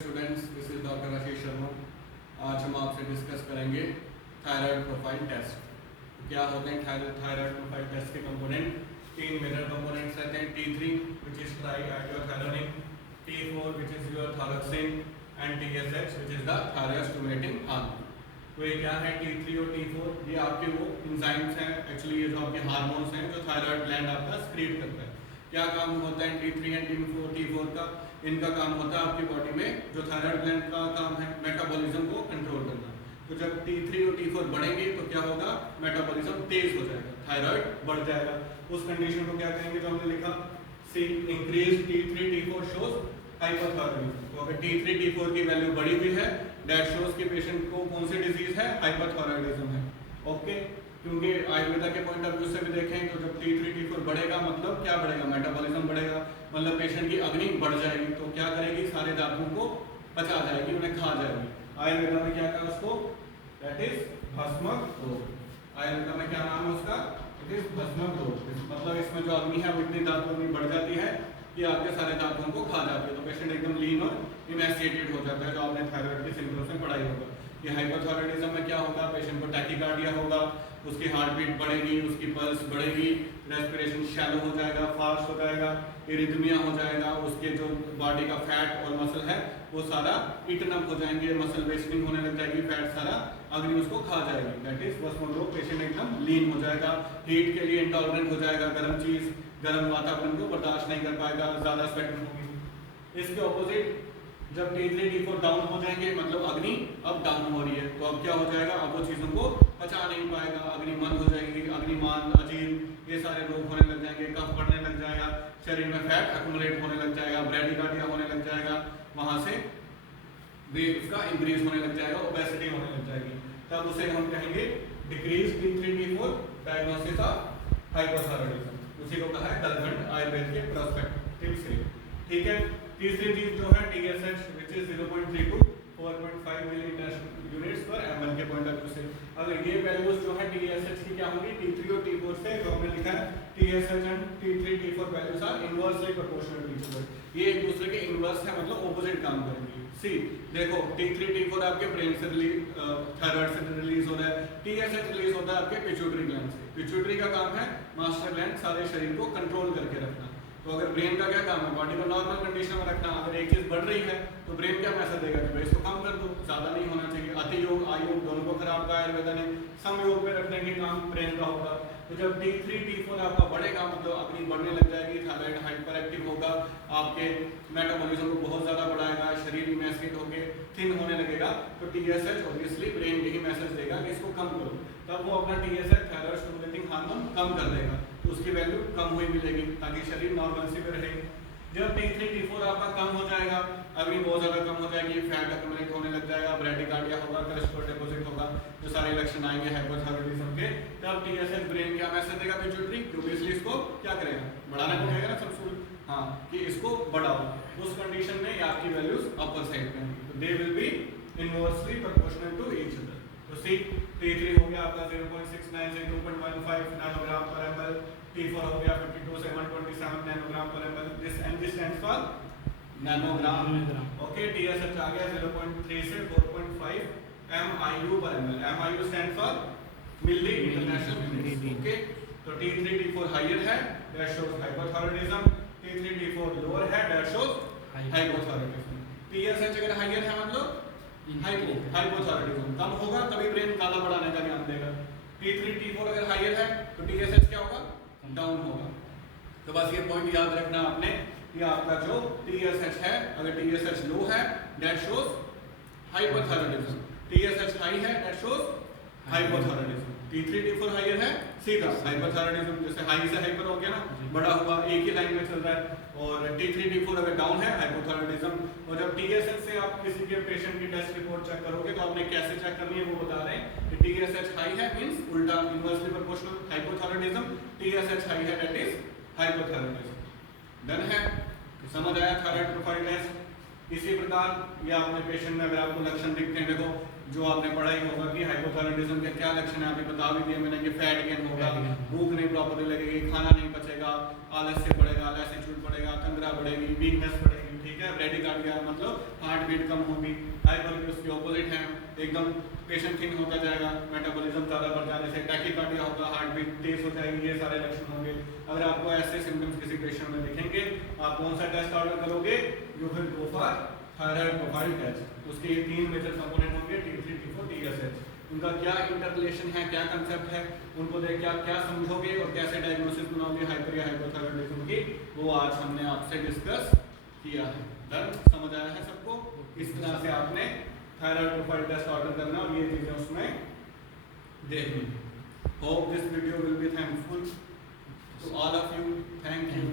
Students, this is doctor Ashish Sharma. आज हम आपसे डिस्कस करेंगे थायराइड प्रोफाइल टेस्ट। क्या होते हैं थायराइड प्रोफाइल टेस्ट के कंपोनेंट? तीन मेजर कंपोनेंट्स रहते हैं। T3 which is triiodothyronine, T4 which is your thyroxine and TSH which is the thyroid stimulating hormone. तो ये क्या है T3 और T4? ये आपके वो एंजाइम्स हैं, एक्चुअली ये जो आपके हार्मोन्स हैं जो थायराइड ग्लैंड आपका स्क्रीट करता है। क्या काम होता है T3 एंड T4 का? इनका काम होता है आपकी बॉडी में, जो थायराइड ग्लैंड का काम है मेटाबॉलिज्म को कंट्रोल करना। तो जब T3 और T4 बढ़ेंगे तो क्या होगा? मेटाबॉलिज्म तेज हो जाएगा, थायराइड बढ़ जाएगा। उस कंडीशन को क्या कहेंगे जो हमने लिखा? See increase T3 T4 shows hypothyroidism. तो अगर T3 T4 की वैल्यू बढ़ी हुई है, दैट शोज कि पेशेंट को कौन सी डिजीज है? हाइपोथायरॉयडिज्म है। ओके, क्योंकि आयुर्वेदा के पॉइंट ऑफ व्यू से भी देखें तो जब T3 T4 बढ़ेगा मतलब क्या बढ़ेगा? मेटाबॉलिज्म बढ़ेगा, मतलब पेशेंट की अग्नि बढ़ जाएगी। तो क्या करेगी? सारे धातुओं को पचा जाएगी, उन्हें खा जाएगी। आयुर्वेदा में क्या कहा उसको? दैट इज भस्मक रोग। आयुर्वेदा में क्या नाम है उसका? इट इज भस्मक रोग। मतलब इसमें जो अग्नि है वो इतनी धातु अग्नि बढ़ जाती है कि आपके सारे धातुओं को खा जाती है। तो पेशेंट एकदम लीन और इमैसिएटेड हो जाता है, जो आपने थायराइड के सिम्पटम्स में पढ़ाई होगा। ये हाइपोथायरॉयडिज्म में क्या होगा? पेशेंट को टैकीकार्डिया होगा, उसकी हार्ट बीट बढ़ेगी, उसकी पल्स बढ़ेगी, रेस्पिरेशन शैलो हो जाएगा, फास्ट हो जाएगा, इरिथमिया हो जाएगा, उसके जो बॉडी का फैट और मसल है वो सारा ईटन अप हो जाएंगे, मसल वेस्टिंग होने लग जाएगी, फैट सारा अग्नि उसको खा जाएगी। दैट इज भस्मक रोग। पेशेंट एकदम लीन हो जाएगा, हीट के लिए इंटॉलरेंट हो जाएगा, गर्म चीज गर्म वातावरण को बर्दाश्त नहीं कर पाएगा, ज्यादा स्वेटिंग होगी। इसके ऑपोजिट जब T3 T4 डाउन हो जाएंगे मतलब अग्नि अब डाउन हो रही है, तो अब क्या हो जाएगा? अब वो चीजों को पचा नहीं पाएगा, अग्नि मंद हो जाएगी, अग्निमान, अजीब, ये सारे रोग होने लग जाएंगे, कफ बढ़ने लग जाएगा, शरीर में फैट एक्युमुलेट होने लग जाएगा, ब्रैडीकार्डिया होने लग जाएगा, वहां से वेट उसका इंक्रीज होने लग जाएगा, ओबेसिटी होने लग जाएगी। तब उसे हम कहेंगे decrease T3 T4 diagnosis of hypothyroidism. उसी को कहा है दलखंड आयुर्वेद के प्रोस्पेक्टिव से। ठीक है। तीसरी चीज जो है TSH which is 0.3 to 4.5 milli units पर ml के पॉइंट ऑफ व्यू से। अगर ये वैल्यूज जो है TSH की क्या होंगी? T3 और T4 से, जो हमने लिखा है TSH and T3 T4 values are inversely proportional to each other. ये एक दूसरे के इनवर्स है, मतलब ऑपोजिट काम करेंगे। सी देखो, T3 T4 आपके ब्रेन से थायराइड से रिलीज हो रहा है, TSH रिलीज होता है आपके पिट्यूटरी ग्लैंड से। पिट्यूटरी का काम है मास्टर ग्लैंड सारे शरीर को कंट्रोल करके रखना। तो अगर ब्रेन का क्या काम है? बॉडी को नॉर्मल कंडीशन में रखना। अगर एक चीज बढ़ रही है तो ब्रेन क्या मैसेज देगा कि भाई इसको कम कर दो, ज्यादा नहीं होना चाहिए। अति योग आयोग दोनों को खराब कहा आयुर्वेदा ने, सम योग पे रखने के काम ब्रेन का होगा। तो जब T3 T4 आपका बढ़ेगा मतलब अपनी बढ़ने लग जाएगी, थायराइड हाइपर एक्टिव होगा, आपके मेटाबॉलिज्म को बहुत ज्यादा बढ़ाएगा, शरीर इमैसिएट होके थिन होने लगेगा, तो TSH ऑब्वियसली ब्रेन यही मैसेज देगा कि इसको कम करो। तब वो अपना TSH थायराइड स्टिमुलेटिंग हार्मोन कम कर देगा, तो उसकी वैल्यू कम हुई मिलेगी ताकि शरीर नॉर्मल पे रहे। जब T3 T4 आपका कम हो जाएगा, अग्नि बहुत ज्यादा कम हो जाएगी, फैट एक्युमुलेट होने लग जाएगा, ब्रैडीकार्डिया होगा, कोलेस्ट्रॉल डिपॉजिट होगा, जो सारे लक्षण आएंगे हाइपोथायरॉयडिज्म के। तब TSH ब्रेन क्या मैसेज देगा पिट्यूटरी कि ऑब्वियसली इसको क्या करेगा? बढ़ाना पड़ेगा ना सब हाँ, कि इसको बढ़ाओ। उस कंडीशन में आपकी वैल्यूज अपर साइड पे होंगी, तो they will be inversely proportional to each other. तो सी T3 हो गया आपका 0.69 से 2.15 नैनोग्राम पर ml, T4 हो गया 52 से 127 नैनोग्राम पर ml। This NG stands for nanogram. Okay, TSH आ गया 0.3 से 4.5 MIU पर ml। MIU stand for milli international units. Okay, तो T3 T4 हायर है, that shows hypothyroidism. T3 T4 lower है, दैट शोज हाइपोथायरॉयडिज्म। TSH अगर higher है मतलब हाइपोथायरॉयडिज्म कम होगा, तभी ब्रेन ज्यादा बढ़ाने का ध्यान देगा। T3 T4 अगर हायर है तो TSH क्या होगा? डाउन होगा। तो बस ये पॉइंट याद रखना आपने कि आपका जो TSH है, अगर TSH लो है that shows hypothyroidism, TSH high है that shows hypothyroidism. T3 T4 higher है, सीधा हाइपोथायरॉयडिज्म, जैसे हाई से हाइपर हो गया ना, बड़ा हुआ, एक ही लाइन में चल रहा है। और T3 T4 अगर डाउन है हाइपोथायरॉयडिज्म। और जब TSH से आप किसी के पेशेंट की टेस्ट रिपोर्ट चेक करोगे तो आपने कैसे चेक करनी है वो बता रहे हैं कि TSH हाई है मींस उल्टा inversely proportional hypothyroidism, TSH high है दैट इज हाइपोथायरॉयडिज्म। डन है? समझ आया थायराइड प्रोफाइल टेस्ट। इसी प्रकार ये आपने पेशेंट में अगर आपको लक्षण दिखते हैं, देखो जो आपने पढ़ा ही होगा कि हाइपोथायरॉयडिज्म के क्या लक्षण है, अभी बता भी दिए मैंने कि फैट गेन होगा, भूख नहीं प्रॉपर्ली लगेगी, खाना नहीं पचेगा, आलस्य बढ़ेगा, लैसिट्यूड बढ़ेगा, तंद्रा बढ़ेगी, वीकनेस बढ़ेगी। ठीक है, है। ब्रेडिकार्डिया मतलब हार्ट बीट कम होगी। हाइपर उसकी ऑपोजिट है, एकदम पेशेंट थिन होता जाएगा, मेटाबॉलिज्म ज़्यादा बढ़ जाने से। टैकीकार्डिया होगा, हार्ट बीट तेज हो जाएगी, ये सारे लक्षण होंगे। अगर आपको ऐसे सिम्टम्स किसी पेशेंट में दिखेंगे, आप कौन सा टेस्ट ऑर्डर करोगे? You will go for thyroid profile test. उसके 3 मेजर कंपोनेंट होंगे, T3, T4, TSH। उनका क्या इंटररिलेशन है, क्या कंसेप्ट है, उनको देख के आप क्या समझोगे और कैसे डायग्नोसिस बनाओगे हाइपर या हाइपोथायराइडिज्म की, वो आज हमने आपसे डिस्कस किया है। डन? समझ आया है सबको? इस तरह से आपने थायराइड प्रोफाइल टेस्ट ऑर्डर करना और ये चीजें उसमें देखनी। Hope this video will be thankful to all of you. Thank you.